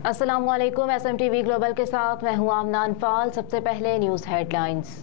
अस्सलामुअलैकुम। SMTV global के साथ मैं हूं आमना अनफाल। सबसे पहले न्यूज़ हेडलाइंस।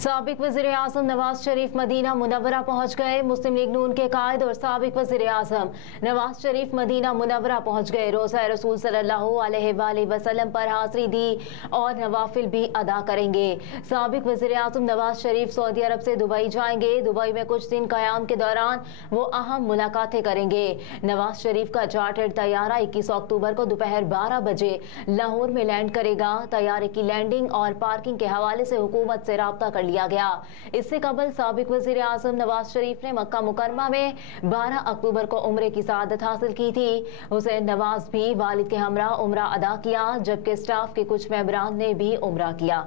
साबिक वज़ीर-ए-आज़म नवाज शरीफ मदीना मुनव्वरा पहुँच गए। मुस्लिम लीग नून के कायद और साबिक वज़ीर-ए-आज़म नवाज शरीफ मदीना मुनव्वरा पहुँच गए। रोज़ा रसूल सल्लल्लाहु अलैहि वसल्लम पर हाज़री दी और नवाफिल भी अदा करेंगे। साबिक वज़ीर-ए-आज़म नवाज शरीफ सऊदी अरब से दुबई जाएंगे। दुबई में कुछ दिन क़याम के दौरान वो अहम मुलाकातें करेंगे। नवाज शरीफ का चार्टर्ड तैयारा 21 अक्टूबर को दोपहर 12 बजे लाहौर में लैंड करेगा। तैयारे की लैंडिंग और पार्किंग के हवाले से हुकूमत से राब्ता कर लिया गया। इससे कबल साबिक वज़ीर आज़म नवाज शरीफ ने मक्का मुकरमा में 12 अक्टूबर को उम्रे की सआदत हासिल की थी। हुसैन नवाज भी वालिद के हमरा उम्रा अदा किया, जबकि स्टाफ के कुछ मेंबरान ने भी उम्रा किया।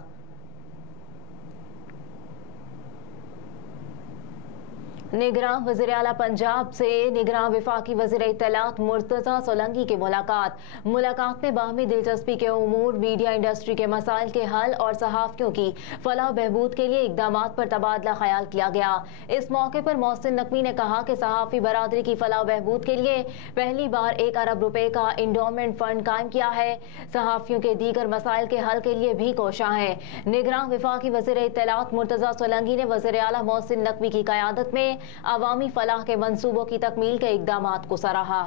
निगरान वज़ीर आला पंजाब से निगरान वफाकी वज़ीर इत्तलात मुर्तज़ा सोलंकी की मुलाकात में बाहमी दिलचस्पी के उमूर, मीडिया इंडस्ट्री के मसाइल के हल और सहाफ़ियों की फलाह बहबूद के लिए इक़दामात पर तबादला ख्याल किया गया। इस मौके पर मोहसिन नकवी ने कहा कि सहाफ़ी बरादरी की फलाह बहबूद के लिए पहली बार 1 अरब रुपए का इंडोमेंट फंड कायम किया है। सहाफ़ियों के दीगर मसाइल के हल के लिए भी कोशां है। निगरान वफाकी वज़ीर इत्तलात मुर्तज़ा सोलंकी ने वज़ीर आला मोहसिन नकवी की क़यादत में अवामी फलाह के मंसूबों की तकमील के इक़दामात को सराहा।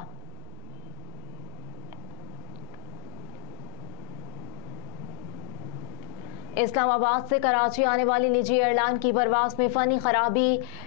इस्लामाबाद से कराची आने वाली निजी एयरलाइन की परवास में फ़नी खराबी।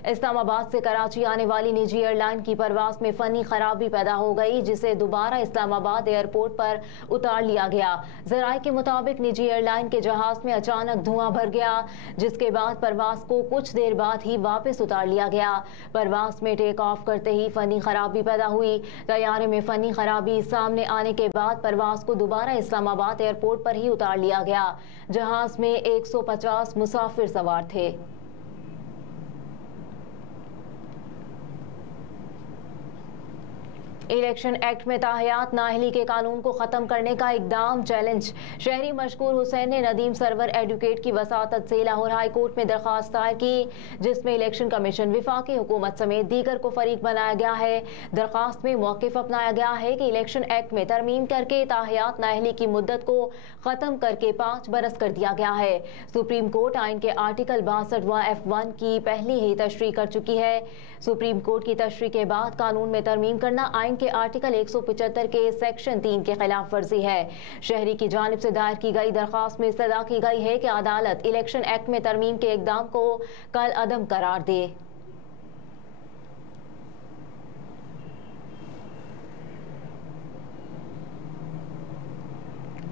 इस्लामाबाद से कराची आने वाली निजी एयरलाइन की परवास में फ़नी खराबी पैदा हो गई, जिसे दोबारा इस्लामाबाद एयरपोर्ट पर उतार लिया गया। ज़राए के मुताबिक निजी एयरलाइन के जहाज़ में अचानक धुआं भर गया, जिसके बाद परवास को कुछ देर बाद ही वापस उतार लिया गया। परवास में टेक ऑफ करते ही फ़नी खराबी पैदा हुई। तैयारे में फ़नी खराबी सामने आने के बाद परवास को दोबारा इस्लामाबाद एयरपोर्ट पर ही उतार लिया गया। जहाज में 150 मुसाफिर सवार थे। इलेक्शन एक्ट में ताहयात नाअहली के कानून को ख़त्म करने का इकदाम चैलेंज। शहरी मशकूर हुसैन ने नदीम सरवर एडवोकेट की वसातत से लाहौर हाई कोर्ट में दरख्वास्त दायर की, जिसमें इलेक्शन कमीशन, विफाकी हुकूमत समेत दीगर को फरीक बनाया गया है। दरख्वास्त में मौक़िफ़ अपनाया गया है कि इलेक्शन एक्ट में तरमीम करके ताहयात नाअहली की मुद्दत को ख़त्म करके 5 बरस कर दिया गया है। सुप्रीम कोर्ट आइन के आर्टिकल 62 F1 की पहली ही तशरीह कर चुकी है। सुप्रीम कोर्ट की तशरीह के बाद कानून में तरमीम करना आइन के आर्टिकल 175 के सेक्शन 3 के खिलाफ वर्जी है। शहरी की जानिब से दायर की गई दरख्वास्त में इस्तदा की गई है कि अदालत इलेक्शन एक्ट में तरमीम के इक़दाम को कल अदम करार दे।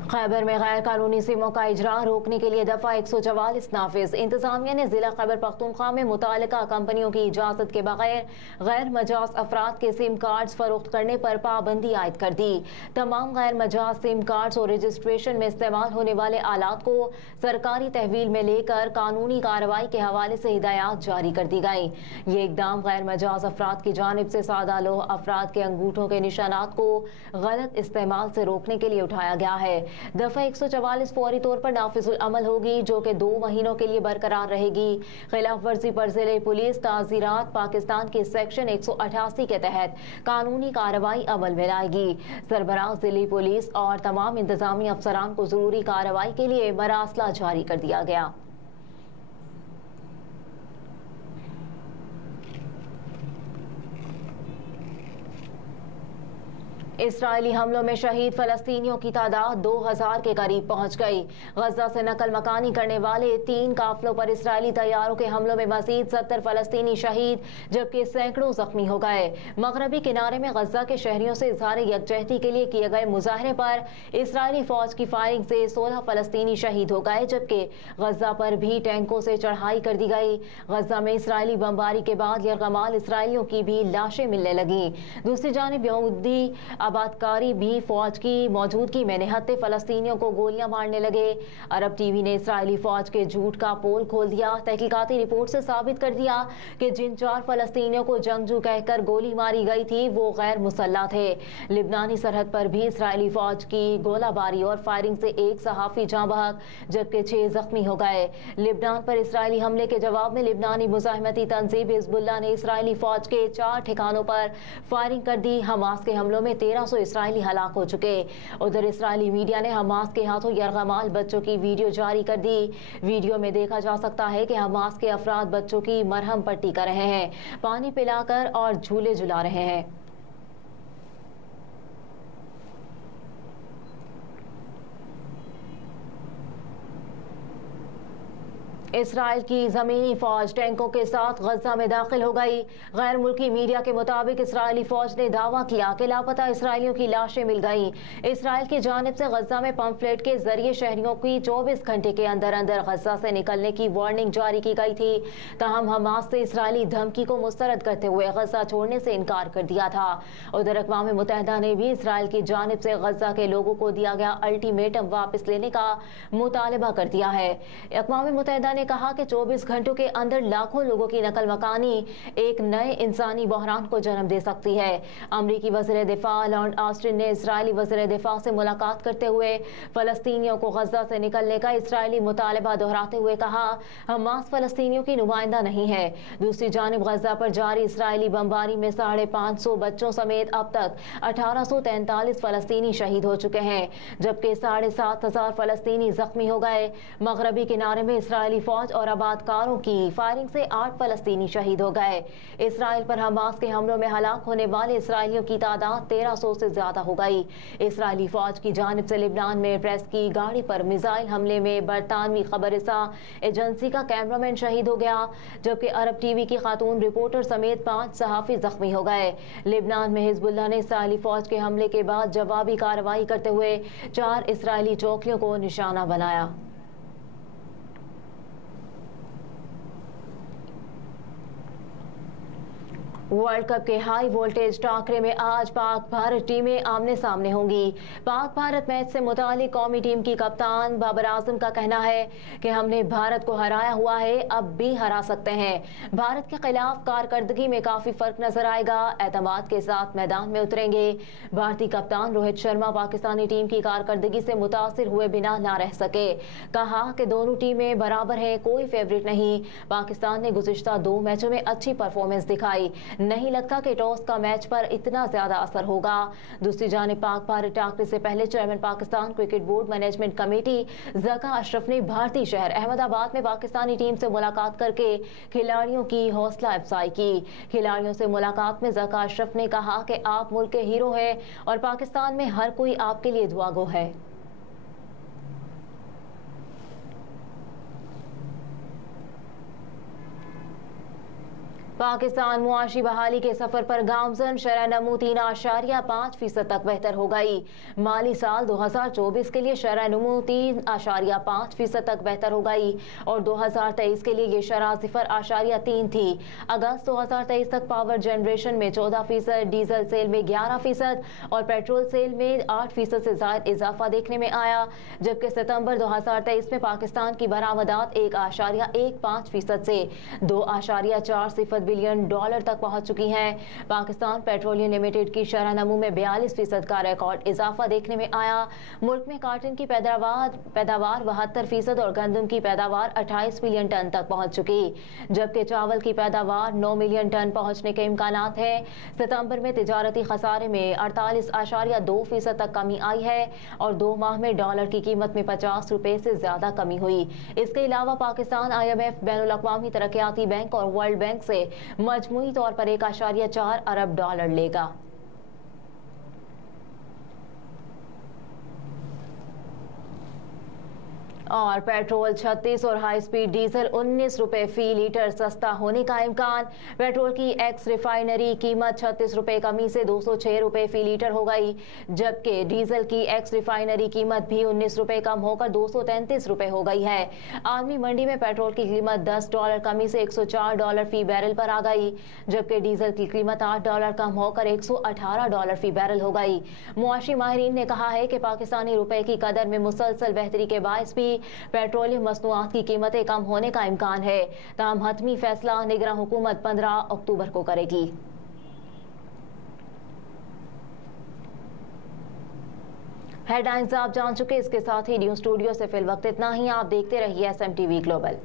खैबर में गैर कानूनी सिमों का इजरा रोकने के लिए दफ़ा 144 नाफिज। इंतजामिया ने जिला खैबर पख्तूनख्वा में मुतालिका कंपनियों की इजाज़त के बगैर गैर मजाज अफराद के सिम कार्ड्स फरोख्त करने पर पाबंदी आयद कर दी। तमाम गैर मजाज सिम कार्ड्स और रजिस्ट्रेशन में इस्तेमाल होने वाले आलात को सरकारी तहवील में लेकर कानूनी कार्रवाई के हवाले से हिदायत जारी कर दी गई। ये इकदाम गैर मजाज अफराद की जानिब से सादा लोह अफराद के अंगूठों के निशानात को गलत इस्तेमाल से रोकने के लिए उठाया गया है। दफ़ा 144 फौरी तौर पर नाफिजुल अमल होगी, जो कि 2 महीनों के लिए बरकरार रहेगी। खिलाफ वर्जी पर जिले पुलिस ताज़ीरात पाकिस्तान के सेक्शन 188 के तहत कानूनी कार्रवाई अमल में लाएगी। सरबराह जिले पुलिस और तमाम इंतजामी अफसरान को जरूरी कार्रवाई के लिए मरासला जारी कर दिया गया। इस्राएली हमलों में शहीद फलस्तीनियों की तादाद 2000 के करीब पहुंच गई। गजा से नकल मकानी करने वाले 3 काफिलों पर इस्राएली तैयारों के हमलों में मजीद 70 फलस्तीनी शहीद, जबकि सैकड़ों जख्मी हो गए। मगरबी किनारे में गजा के शहरियों से इजहार यकजहती के लिए किए गए मुजाहरे पर इस्राएली फौज की फायरिंग से 16 फलस्तीनी शहीद हो गए, जबकि गजा पर भी टैंकों से चढ़ाई कर दी गई। गजा में इस्राएली बमबारी के बाद यरगमाल इस्राएलियों की भी लाशें मिलने लगी। दूसरी जानिब यहूदी आबादकारी भी फौज की मौजूदगी में निहत्ते फलस्तीनियों को गोलियां मारने लगे। अरब टीवी ने इसराइली फौज के झूठ का पोल खोल दिया। तहकीकाती रिपोर्ट से साबित कर दिया कि जिन 4 फलस्तीनियों को जंगजू कहकर गोली मारी गई थी वो गैर मुसल्लह थे। लिबनानी सरहद पर भी इसराइली फौज की गोलाबारी और फायरिंग से एक सहाफी जाँ बहक जबकि 6 जख्मी हो गए। लिबनान पर इसराइली हमले के जवाब में लिबनानी मुजाहिमती तंजीम हिजबुल्लाह ने इसराइली फौज के 4 ठिकानों पर फायरिंग कर दी। हमास के हमलों में 1300 इसराइली हलाक हो चुके। उधर इसराइली मीडिया ने हमास के हाथों यरगमाल बच्चों की वीडियो जारी कर दी। वीडियो में देखा जा सकता है कि हमास के अफराद बच्चों की मरहम पट्टी कर रहे हैं, पानी पिलाकर और झूले झुला रहे हैं। इसराइल की जमीनी फौज टैंकों के साथ गजा में दाखिल हो गई। गैर मुल्की मीडिया के मुताबिक इसराइली फौज ने दावा किया कि लापता इसराइलियों की लाशें मिल गईं। इसराइल की जानिब से गजा में पंफलेट के जरिए शहरियों की 24 घंटे के अंदर अंदर गजा से निकलने की वार्निंग जारी की गई थी। तहम हमास से इसराइली धमकी को मुस्तरद करते हुए गजा छोड़ने से इनकार कर दिया था। उधर अक़वाम मुत्तहिदा ने भी इसराइल की जानिब से गजा के लोगों को दिया गया अल्टीमेटम वापस लेने का मुतालबा कर दिया है। अक़वाम मुत्तहिदा ने कहा कि 24 घंटों के अंदर लाखों लोगों की नकल मकानी एक नए इंसानी बहरान को जन्म दे सकती है। अमरीकी वज़ीर दिफा लॉर्ड ऑस्टिन ने इसराइली वज़ीर दिफा से मुलाकात करते हुए फलस्तीनियों को गजा से निकलने का इसराइली मुतालबा दोहराते हुए कहा, हमास फलस्तीनियों की नुमाइंदा नहीं है। दूसरी जानिब गजा पर जारी इसराइली बमबारी में 550 बच्चों समेत अब तक 1843 फलस्तीनी शहीद हो चुके हैं, जबकि 7500 फलस्तीनी जख्मी हो गए। मगरबी किनारे में इसराइली फौज और आबादकारों की फायरिंग से 8 फलस्तीनी शहीद हो गए। इसराइल पर हमास के हमलों में हलाक होने वाले इसराइलियों की तादाद 1300 से ज्यादा हो गई। इसराइली फौज की जानिब से लिबनान में प्रेस की गाड़ी पर मिसाइल हमले में बरतानवी खबरसा एजेंसी का कैमरामैन शहीद हो गया, जबकि अरब टीवी की खातून रिपोर्टर समेत 5 सहाफी जख्मी हो गए। लिबनान में हिजबुल्लाह ने इसराइली फौज के हमले के बाद जवाबी कार्रवाई करते हुए 4 इसराइली चौकियों को निशाना बनाया। वर्ल्ड कप के हाई वोल्टेज टाकरे में आज पाक भारत टीमें आमने सामने होंगी। पाक भारत मैच से मुतालिक कौमी टीम की कप्तान बाबर आजम का कहना है कि हमने भारत को हराया हुआ है, अब भी हरा सकते हैं। भारत के खिलाफ कारकर्दगी में काफी फर्क नजर आएगा, एतमाद के साथ मैदान में उतरेंगे। भारतीय कप्तान रोहित शर्मा पाकिस्तानी टीम की कारकर्दगी से मुतासिर हुए बिना ना रह सके। कहा कि दोनों टीमें बराबर हैं, कोई फेवरेट नहीं। पाकिस्तान ने गुज़िश्ता 2 मैचों में अच्छी परफॉर्मेंस दिखाई, नहीं लगता कि टॉस का मैच पर इतना ज्यादा असर होगा। दूसरी जानिब पाक भारत टाकरे से पहले chairman Pakistan cricket board management committee Zaka Ashraf ने भारतीय शहर अहमदाबाद में पाकिस्तानी टीम से मुलाकात करके खिलाड़ियों की हौसला अफजाई की। खिलाड़ियों से मुलाकात में ज़का अशरफ ने कहा कि आप मुल्क के हीरो हैं और पाकिस्तान में हर कोई आपके लिए दुआगो है। पाकिस्तान मुआशी बहाली के सफर पर गामजन शरह नमू 3.5% तक बेहतर हो गई। माली साल 2024 के लिए शरह नमू 3.5% तक बेहतर हो गई और 2023 के लिए ये शरह 0.3 थी। अगस्त 2023 तक पावर जनरेशन में 14%, डीजल सेल में 11% और पेट्रोल सेल में 8% से ज्यादा इजाफा देखने में आया, जबकि सितंबर 2023 में पाकिस्तान की बरामदात 1.15% से 2.40 बिलियन डॉलर तक पहुंच चुकी हैं। पाकिस्तान पेट्रोलियम लिमिटेड की शरह नमू में 42% का रिकॉर्ड इजाफा देखने में आया। मुल्क में काटन की पैदावार 72% और गंदम की पैदावार 28 मिलियन टन तक पहुंच चुकी, जबकि चावल की पैदावार 9 मिलियन टन पहुंचने के इम्कानात हैं। सितंबर में तिजारती खसारे में 48.2% तक कमी आई है और 2 माह में डॉलर की कीमत में 50 रुपए से ज्यादा कमी हुई। इसके अलावा पाकिस्तान IMF, बैनुल अक़वामी तरक्याती बैंक और वर्ल्ड बैंक से मजमूई तौर पर 1.4 अरब डॉलर लेगा। और पेट्रोल 36 और हाई स्पीड डीजल 19 रुपए फी लीटर सस्ता होने का इम्कान। पेट्रोल की एक्स रिफाइनरी कीमत 36 रुपए कमी से 206 रुपए फी लीटर हो गई, जबकि डीजल की एक्स रिफाइनरी कीमत भी 19 रुपए कम होकर 233 रुपए हो गई है। आलमी मंडी में पेट्रोल की कीमत $10 कमी से $104 फी बैरल पर आ गई, जबकि डीजल की कीमत $8 कम होकर $118 फी बैरल हो गई। मुआशी माहिरीन ने कहा है कि पाकिस्तानी रुपए की कदर में मुसलसल बेहतरी के बायस भी पेट्रोलियम मसनूआत की कीमतें कम होने का इम्कान है। ताहम हतमी फैसला निगरां हुकूमत 15 अक्टूबर को करेगी। हेडलाइंस आप जान चुके, इसके साथ ही न्यूज़ स्टूडियो से फिल वक्त इतना ही। आप देखते रहिए SMTV ग्लोबल।